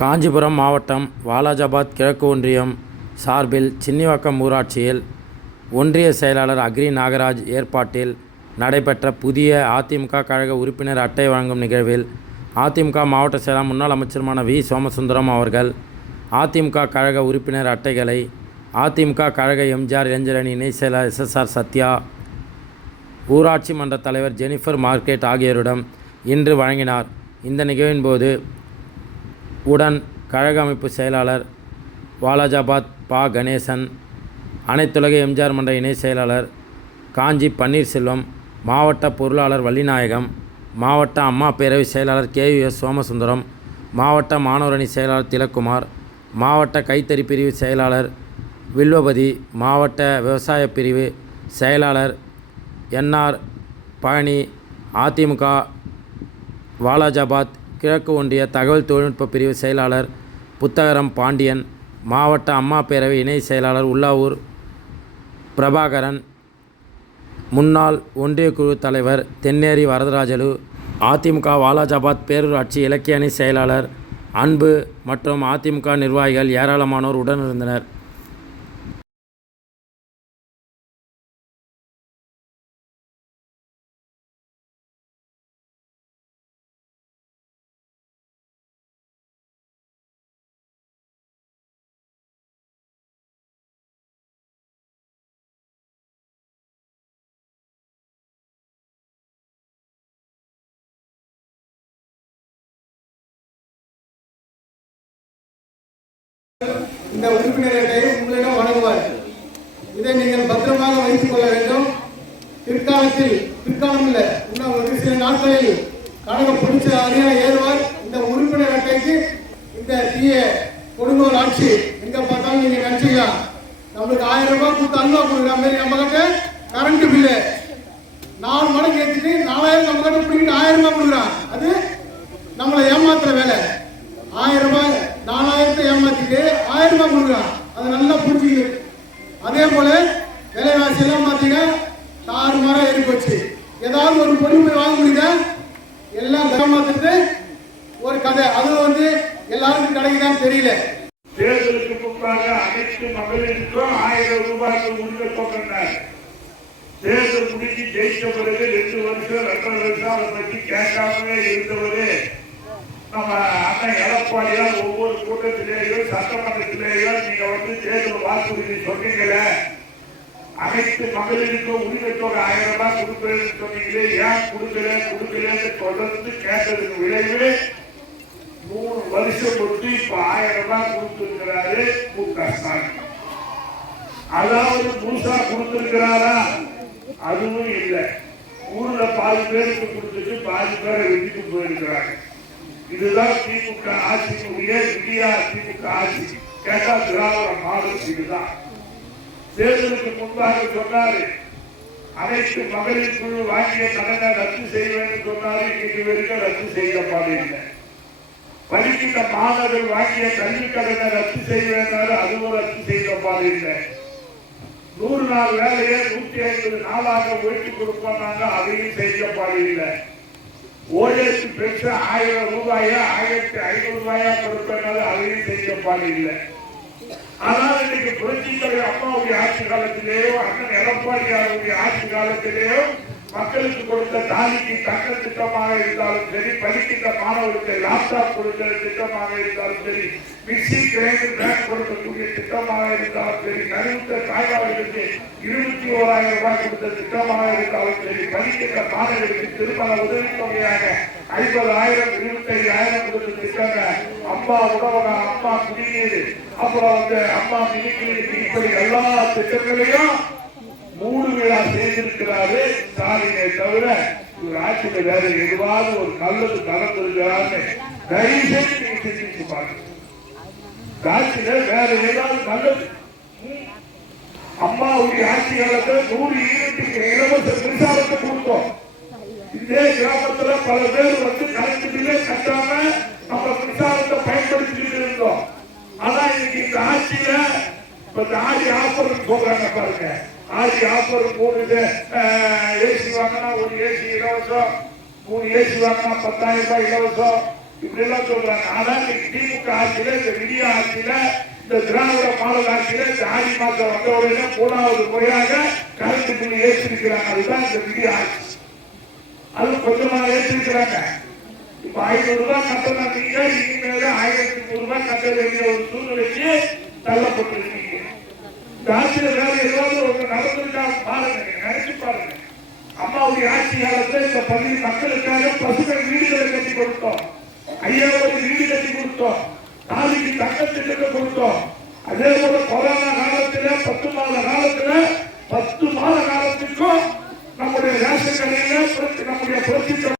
காஞ்சிபுரம் மாவட்டம் வாலாஜாபாத் கிழக்கு ஒன்றியம் சார்பில் சின்னிவாக்கம் ஊராட்சியில் ஒன்றிய செயலாளர் அக்ரி நாகராஜ் ஏற்பாட்டில் நடைபெற்ற புதிய அதிமுக கழக உறுப்பினர் அட்டை வழங்கும் நிகழ்வில் அதிமுக மாவட்ட செயலாளர் முன்னாள் அமைச்சருமான வி. சோமசுந்தரம் அவர்கள் அதிமுக கழக உறுப்பினர் அட்டைகளை அதிமுக கழக எம்ஜிஆர் இளைஞரணி இணை செயலாளர் எஸ்எஸ்ஆர் சத்யா ஊராட்சி மன்ற தலைவர் ஜெனிஃபர் மார்க்கெட் ஆகியோரிடம் இன்று வழங்கினார். இந்த நிகழ்வின் போது உடன் கழக அமைப்பு செயலாளர் வாலாஜாபாத் பா. கணேசன் அனைத்துலக எம்ஜிஆர் மன்ற இணை செயலாளர் காஞ்சி பன்னீர்செல்வம் மாவட்ட பொருளாளர் வள்ளிநாயகம் மாவட்ட அம்மா பேரவை செயலாளர் கே. U S. சோமசுந்தரம் மாவட்ட மாணவரணி செயலாளர் திலக்குமார் மாவட்ட கைத்தறி பிரிவு செயலாளர் வில்வபதி மாவட்ட விவசாய பிரிவு செயலாளர் என்ஆர் பழனி அதிமுக வாலாஜாபாத் கிழக்கு ஒன்றிய தகவல் தொழில்நுட்ப பிரிவு செயலாளர் புத்தகரம் பாண்டியன் மாவட்ட அம்மா பேரவை இணை செயலாளர் உள்ளாவூர் பிரபாகரன் முன்னாள் ஒன்றிய குழு தலைவர் தென்னேரி வரதராஜலு அதிமுக வாலாஜாபாத் பேரூராட்சி இலக்கிய அணி செயலாளர் அன்பு மற்றும் அதிமுக நிர்வாகிகள் ஏராளமானோர் உடனிருந்தனர். இந்த உறுப்பினர் உங்களிடம் வழங்குவார் இதை நீங்கள் பத்திரமாக வைத்துக் கொள்ள வேண்டும். பிற்காலத்தில் பிற்காலம் இல்ல இன்னும் ஒரு சில நாட்களில் கழக பொதுச் அதிகாரி ஏறுவார். இந்த உறுப்பினர் அட்டைக்கு இந்த தீய கொடுங்கோல் ஆட்சி எங்க பார்த்தாலும் நீங்க நினைச்சுக்கலாம் நம்மளுக்கு ஆயிரம் ரூபாய் கொடுத்து அல்வா கொடுக்குற மாதிரி நம்ம கிட்ட கரண்ட் பில்லு நாலு மடங்கு ஏற்றிட்டு நாலாயிரம் நம்ம கிட்ட பிடிக்கிட்டு ஆயிரம் ரூபாய் கொடுக்குறான். அது நம்மளை ஏமாத்துற வேலை. ஆயிரம் ரூபாய் நாலாயிரத்தை ஏமாத்திட்டு ஆயிரம் ரூபாய் கொடுக்குறான் அதை நல்லா புரிஞ்சுக்கணும் அதே போல விலைவாசி எல்லாம் பார்த்தீங்கன்னா தாறு மரம் ஏறி போச்சு. ஏதாவது ஒரு பொருள் போய் வாங்க முடியுதா? எல்லாம் ஏமாத்துட்டு ஒரு கதை. அது வந்து எல்லாருக்கும் கிடைக்குதான்னு தெரியல. தேர்தலுக்கு முன்பாக அனைத்து மகளிருக்கும் ஆயிரம் ரூபாய்க்கு உள்ள போக்கினார் தேர்தல் முடிஞ்சு ஜெயிச்ச பிறகு ரெண்டு வருஷம் ரெண்டரை வருஷம் அதை பத்தி கேட்காமலே இருந்தவரு. நம்ம அண்ணன் எடப்பாடியால் ஒவ்வொரு கூட்டத்திலேயும் சட்டமன்றத்திலேயும் நீங்க வந்து தேர்தல் வாக்குறுதி சொன்னீங்களே அனைத்து மகளிருக்கும் உரிமை தொகை ஆயிரம் ரூபாய் கொடுக்குறேன்னு சொன்னீங்களே ஏன் கொடுக்கல கொடுக்கலன்னு தொடர்ந்து கேட்டதுக்கு விளைவு மூணு வருஷம் கொடுத்து இப்ப ஆயிரம் ரூபாய் கொடுத்திருக்கிறாரு மு க ஸ்டாலின். அதாவது முழுசா கொடுத்திருக்கிறாரா? அதுவும் இல்லை. ஊர்ல பாதி பேருக்கு கொடுத்துட்டு பாதி பேரை வெட்டிட்டு போயிருக்கிறாங்க. இதுதான் திமுக ஆட்சியினுடைய இந்தியா திமுக ஆட்சி. கேட்டா திராவிட மாடல் இதுதான். தேர்தலுக்கு முன்பாக சொன்னாரு அனைத்து மகளிர் குழு வாங்கிய கடனை ரத்து செய்வேன் சொன்னாரு இன்னைக்கு வரைக்கும் ரத்து செய்யப்படவில்லை படிக்கின்ற மாணவர்கள் வாங்கிய கல்வி கடனை ரத்து செய்வேன் அதுவும் ரத்து செய்யப்பாடு இல்லை நூறு நாள் வேலையை நூத்தி ஐம்பது நாளாக உயர்த்தி கொடுப்பாங்க அதையும் செய்யப்பாடு இல்லை ஓய்வு பெற்ற ஆயிரம் ரூபாயா ஆயிரத்தி ஐநூறு ரூபாயா கொடுப்பனால அதையும் செய்யப்பாடு இல்லை ஆனால் இன்னைக்கு புரட்சித்தலைவர் அம்மாவுடைய ஆட்சி காலத்திலேயோ அண்ணன் எடப்பாடியாருடைய ஆட்சி காலத்திலேயோ மக்களுக்கு கொடுத்த தாலிக்கு தங்க திட்டமாக இருந்தாலும் சரி படிக்கின்ற மாணவருக்கு லேப்டாப் கொடுக்கிற திட்டமாக இருந்தாலும் சரி மிக்சி கிரைண்டர் பேக் கொடுக்கக்கூடிய திட்டமாக இருந்தாலும் சரி நடுத்த தாய்மார்களுக்கு இருபத்தி ஓராயிரம் ரூபாய் கொடுத்த திட்டமாக இருந்தாலும் சரி படிக்கின்ற மாணவர்களுக்கு திருமண உதவித்தொகையாக ஐம்பதாயிரம் இருபத்தி ஐயாயிரம் கொடுத்த திட்டங்க. அம்மா உணவக அம்மா குடிநீர் அப்புறம் வந்து அம்மா மினிக்கிளினிக் இப்படி எல்லா திட்டங்களையும் மூணு விழா செய்திருக்கிறாரு ஸ்டாலினை தவிர இவர் ஆட்சியில வேற எதுவாவது ஒரு நல்லது நடந்திருக்கிறான்னு தயவு செய்து நீங்க சிந்திச்சு பாருங்க. ஆட்சியில வேற ஏதாவது நல்லது? அம்மாவுடைய ஆட்சி காலத்துல நூறு யூனிட்டுக்கு இலவச மின்சாரத்தை கொடுத்தோம். இதே கிராமத்துல பல பேர் வந்து கரண்ட் பில்லே கட்டாம நம்ம மின்சாரத்தை பயன்படுத்திட்டு இருந்தோம். ஆனா இன்னைக்கு இந்த ஆட்சியில இப்ப இந்த ஆடி ஆஃபர் போடுறாங்க பாருங்க. ஆடி ஆஃபர் மூணு ஏசி வாங்கினா ஒரு ஏசி இலவசம் மூணு ஏசி வாங்கினா பத்தாயிரம் ரூபாய் இலவசம். இப்படி எல்லாம் சொல்றாங்க. ஆனா இன்னைக்கு திமுக ஆட்சியில இந்த விடிய ஆட்சியில இந்த திராவிட மாடல் ஆட்சியில இந்த ஆடி மாசம் வந்த உடனே மூணாவது முறையாக கரண்ட் பில் ஏற்றிருக்கிறாங்க. அதுதான் இந்த விடிய ஆட்சி. அது கொஞ்சமா ஏற்றிருக்கிறாங்க. இப்ப ஐநூறு ரூபாய் கட்டணம் நீங்க இனிமேல ஆயிரத்தி நூறு ரூபாய் கட்ட வேண்டிய ஒரு சூழ்நிலைக்கு தள்ளப்பட்டிருக்கீங்க. ஆட்சியில வேற ஏதாவது ஒரு நடந்திருக்கா பாருங்க நீங்க நினைச்சு பாருங்க. அம்மாவுடைய ஆட்சி காலத்துல இந்த பகுதி மக்களுக்காக பசுமை வீடுகளை கட்டி கொடுத்தோம். ஐயாவது வீடு கட்டி கொடுத்தோம். நாளைக்கு தங்க திட்டத்தை கொடுத்தோம். அதே போல கொரோனா காலத்துல பத்து மாத காலத்துல பத்து மாத காலத்துக்கும் நம்முடைய ரேஷன் கடையில நம்முடைய புரட்சி